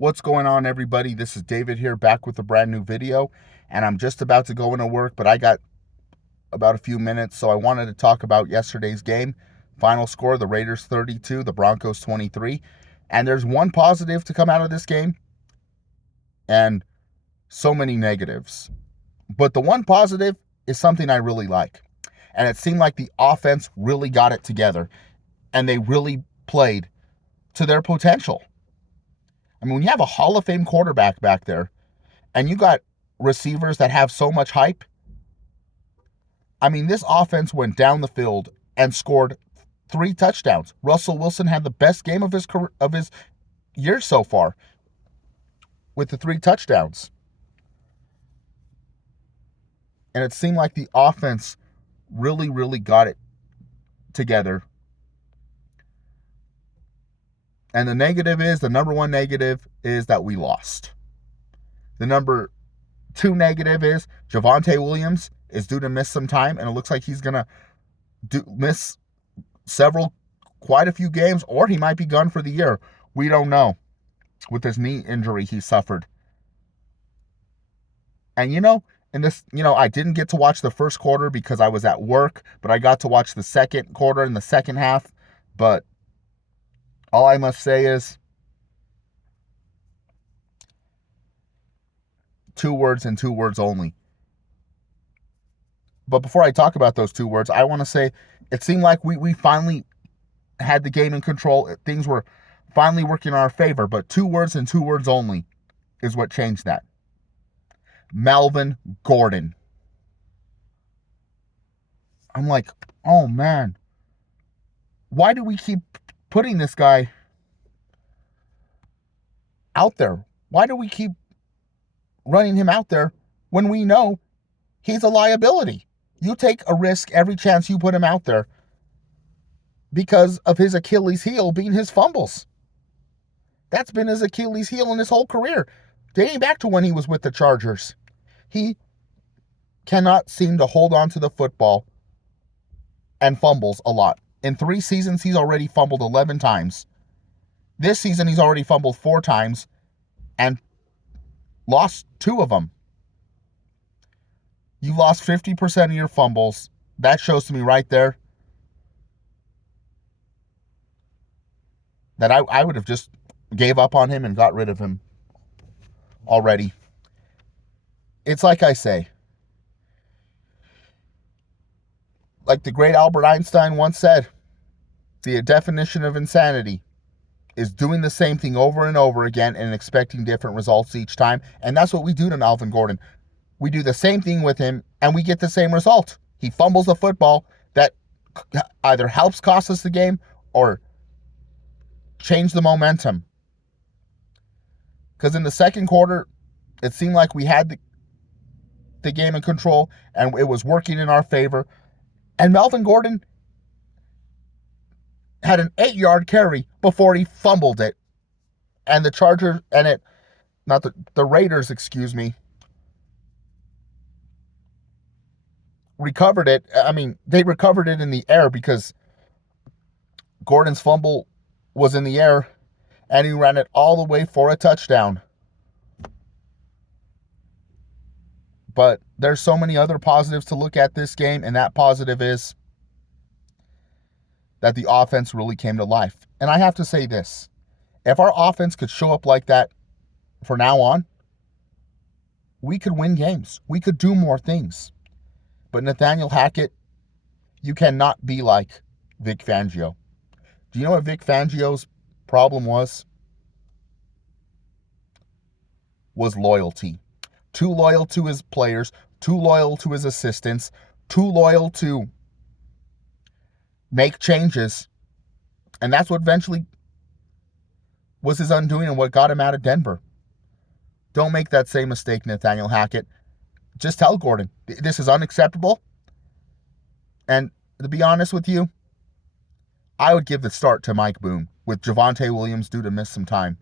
What's going on, everybody? This is David here, back with a brand new video, and I'm just about to go into work, but I got about a few minutes, so I wanted to talk about yesterday's game. Final score, the Raiders 32, the Broncos 23, and there's one positive to come out of this game, and so many negatives. But the one positive is something I really like, and it seemed like the offense really got it together, and they really played to their potential. I mean, when you have a Hall of Fame quarterback back there and you got receivers that have so much hype, I mean, this offense went down the field and scored 3 touchdowns. Russell Wilson had the best game of his career, of his year so far with the 3 touchdowns. And it seemed like the offense really got it together. And the number one negative is that we lost. The number 2 negative is Javonte Williams is due to miss some time, and it looks like he's going to miss quite a few games, or he might be gone for the year. We don't know with this knee injury he suffered. And I didn't get to watch the first quarter because I was at work, but I got to watch the second quarter and the second half. But all I must say is 2 words and 2 words only. But before I talk about those 2 words, I want to say it seemed like we finally had the game in control. Things were finally working in our favor, but 2 words and 2 words only is what changed that. Melvin Gordon. I'm like, oh man, why do we keep putting this guy out there? Why do we keep running him out there when we know he's a liability? You take a risk every chance you put him out there because of his Achilles heel being his fumbles. That's been his Achilles heel in his whole career, dating back to when he was with the Chargers. He cannot seem to hold on to the football and fumbles a lot. In 3 seasons, he's already fumbled 11 times. This season, he's already fumbled 4 times and lost 2 of them. You lost 50% of your fumbles. That shows to me right there that I would have just gave up on him and got rid of him already. It's like I say, like the great Albert Einstein once said, the definition of insanity is doing the same thing over and over again and expecting different results each time. And that's what we do to Melvin Gordon. We do the same thing with him and we get the same result. He fumbles the football that either helps cost us the game or change the momentum. Because in the second quarter, it seemed like we had the game in control and it was working in our favor. And Melvin Gordon had an 8-yard carry before he fumbled it. And the Chargers, the Raiders, recovered it. I mean, they recovered it in the air because Gordon's fumble was in the air and he ran it all the way for a touchdown. But there's so many other positives to look at this game, and that positive is that the offense really came to life. And I have to say this, if our offense could show up like that from now on, we could win games. We could do more things. But Nathaniel Hackett, you cannot be like Vic Fangio. Do you know what Vic Fangio's problem was? Was loyalty. Too loyal to his players, too loyal to his assistants, too loyal to make changes. And that's what eventually was his undoing and what got him out of Denver. Don't make that same mistake, Nathaniel Hackett. Just tell Gordon, this is unacceptable. And to be honest with you, I would give the start to Mike Boone with Javonte Williams due to miss some time.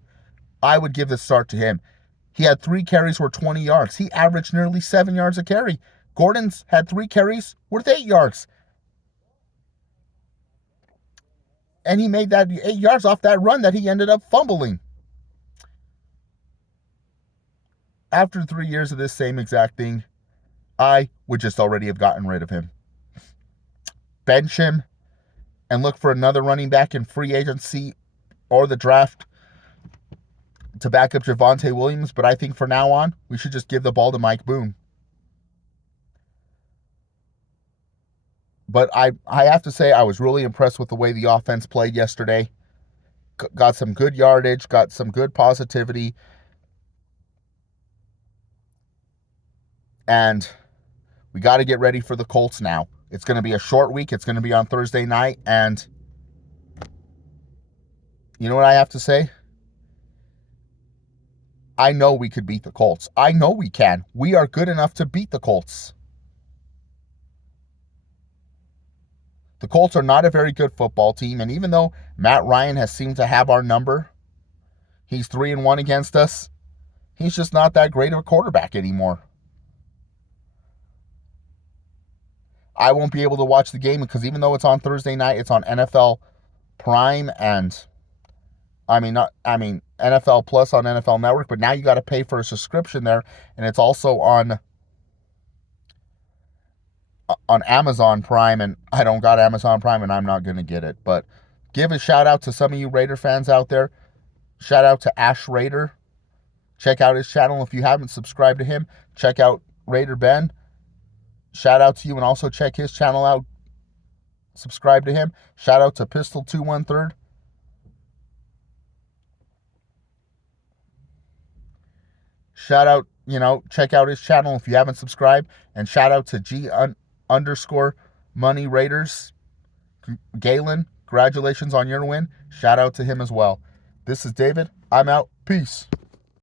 I would give the start to him. He had 3 carries worth 20 yards. He averaged nearly 7 yards a carry. Gordon's had 3 carries worth 8 yards. And he made that 8 yards off that run that he ended up fumbling. After 3 years of this same exact thing, I would just already have gotten rid of him. Bench him and look for another running back in free agency or the draft to back up Javonte Williams. But I think for now on, we should just give the ball to Mike Boone. But I have to say, I was really impressed with the way the offense played yesterday. Got some good yardage, got some good positivity. And we got to get ready for the Colts now. It's going to be a short week. It's going to be on Thursday night. And you know what I have to say? I know we could beat the Colts. I know we can. We are good enough to beat the Colts. The Colts are not a very good football team. And even though Matt Ryan has seemed to have our number, he's 3-1 against us. He's just not that great of a quarterback anymore. I won't be able to watch the game because even though it's on Thursday night, it's on NFL Prime and NFL Plus on NFL Network, but now you got to pay for a subscription there, and it's also on Amazon Prime, and I don't got Amazon Prime, and I'm not going to get it. But give a shout out to some of you Raider fans out there. Shout out to Ash Raider. Check out his channel. If you haven't subscribed to him, check out Raider Ben. Shout out to you, and also check his channel out. Subscribe to him. Shout out to Pistol 213. Shout out, check out his channel if you haven't subscribed. And shout out to G_Money Raiders. Galen, congratulations on your win. Shout out to him as well. This is David. I'm out. Peace.